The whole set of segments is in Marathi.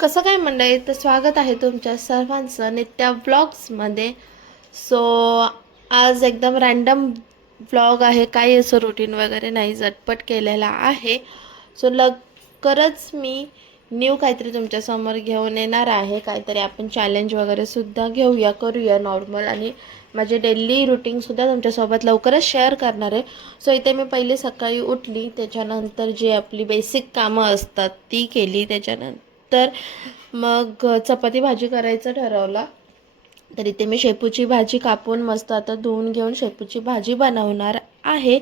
कसं काय मंडळी? तर स्वागत आहे तुमच्या सर्वांचं नित्या ब्लॉग्समध्ये सो आज एकदम रॅन्डम ब्लॉग आहे. काही असं रुटीन वगैरे नाही झटपट केलेला आहे. सो लवकरच मी न्यू काहीतरी तुमच्यासमोर घेऊन येणार आहे. काहीतरी आपण चॅलेंज वगैरेसुद्धा घेऊया करूया नॉर्मल आणि माझे डेली रुटीनसुद्धा तुमच्यासोबत लवकरच शेअर करणार आहे. सो इथे मी पहिले सकाळी उठली. त्याच्यानंतर जी आपली बेसिक कामं असतात ती केली. त्याच्यानंतर तर मग चपाती भाजी करायचं ठरवलं. तर इथे मी शेपूची भाजी कापून मस्त आता धुवून घेऊन शेपूची भाजी बनवणार आहे.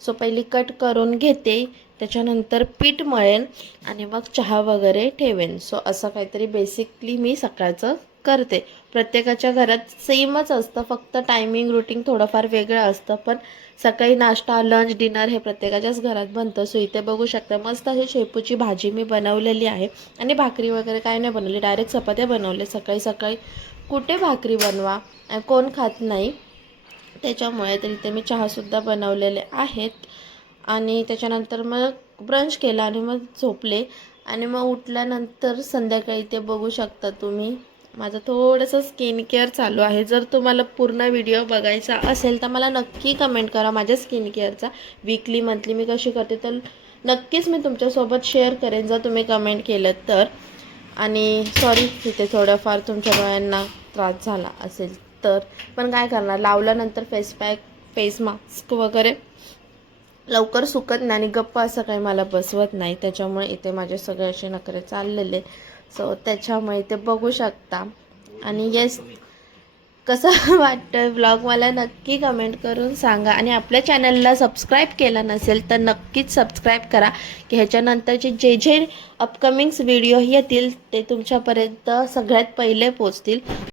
सो पहिली कट करून घेते. त्याच्यानंतर पीठ मळेन आणि मग चहा वगैरे ठेवेन. सो असं काहीतरी बेसिकली मी सकाळचं करते. प्रत्येकाच्या घरात सेमच असतं. फक्त टायमिंग रुटीन थोडंफार वेगळं असतं. पण सकाळी नाश्ता लंच डिनर हे प्रत्येकाच्याच घरात बनतं. सो इथे बघू शकता मस्त अशी शेपूची भाजी मी बनवलेली आहे. आणि भाकरी वगैरे काय नाही बनवली. डायरेक्ट चपात्या बनवले सकाळी सकाळी कुठे भाकरी बनवा? कोण खात नाही. त्याच्यामुळे तर इथे मी चहासुद्धा बनवलेले आहेत. आणि त्याच्यानंतर मग ब्रंच केला आणि मग झोपले. आणि मग उठल्यानंतर संध्याकाळी ते बघू शकता तुम्ही. माझं थोडंसं स्किन केअर चालू आहे. जर तुम्हाला पूर्ण व्हिडिओ बघायचा असेल तर मला नक्की कमेंट करा माझ्या स्किन केअरचा वीकली मंथली मी कशी करते तर नक्कीच मी तुमच्यासोबत शेअर करेन जर तुम्ही कमेंट केलं तर. आणि सॉरी तिथे थोडंफार तुमच्या डोळ्यांना त्रास झाला असेल तर. पण काय करणार? लावल्यानंतर फेस पॅक फेस मास्क वगैरे लवकर सुकत नाही आणि गप्प असं काही मला बसवत नाही. त्याच्यामुळे इथे माझे सगळे असे नखरे चाललेले. सो त्याच्यामुळे ते बघू शकता. आणि येस कसं वाटतं ब्लॉग मला नक्की कमेंट करून सांगा. आणि आपल्या चॅनलला सबस्क्राईब केला नसेल तर नक्कीच सबस्क्राईब करा. की ह्याच्यानंतरचे जे जे अपकमिंग्स व्हिडिओ येतील ते तुमच्यापर्यंत सगळ्यात पहिले पोचतील